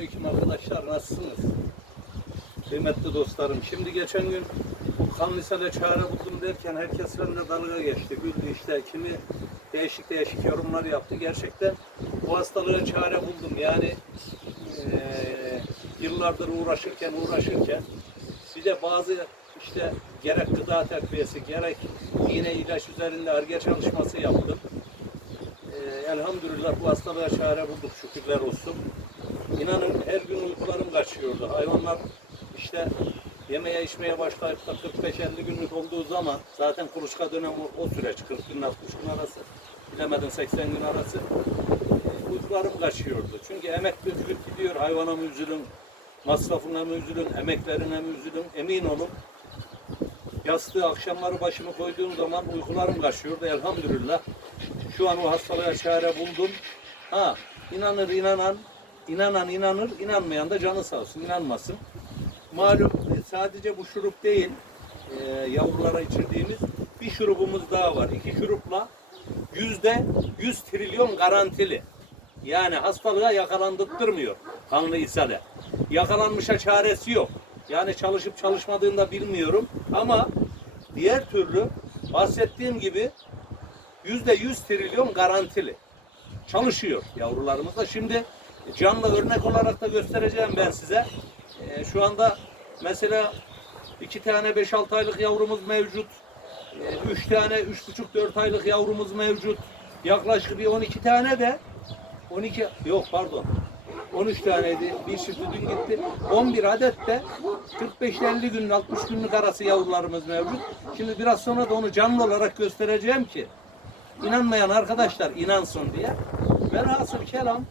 Selamünaleyküm arkadaşlar. Nasılsınız? Kıymetli dostlarım. Şimdi geçen gün Kanlısel'e çare buldum derken herkes benimle dalga geçti. Güldü işte. Kimi değişik değişik yorumlar yaptı. Gerçekten bu hastalığa çare buldum. Yani eee, yıllardır uğraşırken uğraşırken bir de bazı işte gerek gıda takviyesi gerek iğne ilaç üzerinde arge çalışması yaptım. Ee, elhamdülillah bu hastalığa çare bulduk şükürler olsun. İnanın her gün uykularım kaçıyordu. Hayvanlar işte yemeye içmeye başlayıp da 45-50 günlük olduğu zaman zaten kuluçka dönemi o, süreç 40 gün 60 gün arası bilemedin 80 gün arası uykularım kaçıyordu. Çünkü emek dökülüp gidiyor hayvana mı üzülün, masrafına mı üzülün, emeklerine mi üzülün emin olun Yastığı akşamları başımı koyduğum zaman uykularım kaçıyordu elhamdülillah. Şu an o hastalığa çare buldum. Ha inanır inanan, inanan inanır, inanmayan da canı sağ olsun, inanmasın. Malum e, sadece bu şurup değil, e, yavrulara içirdiğimiz bir şurubumuz daha var. İki şurupla yüzde 100 trilyon garantili. Yani hastalığa yakalandırtmıyor kanlı ishale. Yakalanmışa çaresi yok. Yani çalışıp çalışmadığını da bilmiyorum ama diğer türlü bahsettiğim gibi yüzde 100 trilyon garantili. Çalışıyor yavrularımız da. Şimdi canlı örnek olarak da göstereceğim ben size. Ee, şu anda mesela iki tane 5-6 aylık yavrumuz mevcut. Ee, üç tane 3,5-4 aylık yavrumuz mevcut. Yaklaşık bir 12 tane de 12 yok pardon 13 taneydi. Bir çifti dün gitti. 11 adet de 45-50 gün 60 günlük arası yavrularımız mevcut. Şimdi biraz sonra da onu canlı olarak göstereceğim ki inanmayan arkadaşlar inansın diye. Velhasıl kelam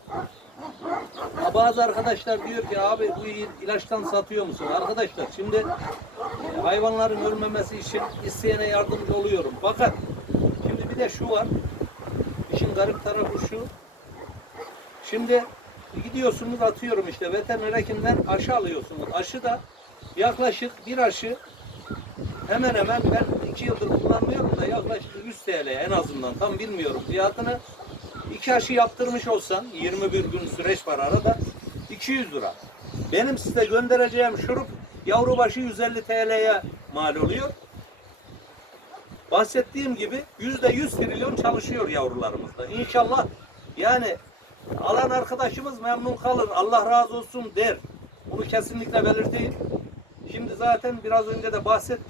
bazı arkadaşlar diyor ki abi bu ilaçtan satıyor musun? Arkadaşlar şimdi hayvanların ölmemesi için isteyene yardımcı oluyorum. Fakat şimdi bir de şu var. İşin garip tarafı şu. Şimdi gidiyorsunuz atıyorum işte veteriner hekimden aşı alıyorsunuz. Aşı da yaklaşık bir aşı hemen hemen ben iki yıldır kullanmıyorum da yaklaşık 100 TL en azından tam bilmiyorum fiyatını. İki aşı yaptırmış olsan 21 gün süreç var arada 200 lira. Benim size göndereceğim şurup yavru başı 150 TL'ye mal oluyor. Bahsettiğim gibi yüzde 100 trilyon çalışıyor yavrularımızda. İnşallah yani alan arkadaşımız memnun kalır. Allah razı olsun der. Bunu kesinlikle belirteyim. Şimdi zaten biraz önce de bahsettim.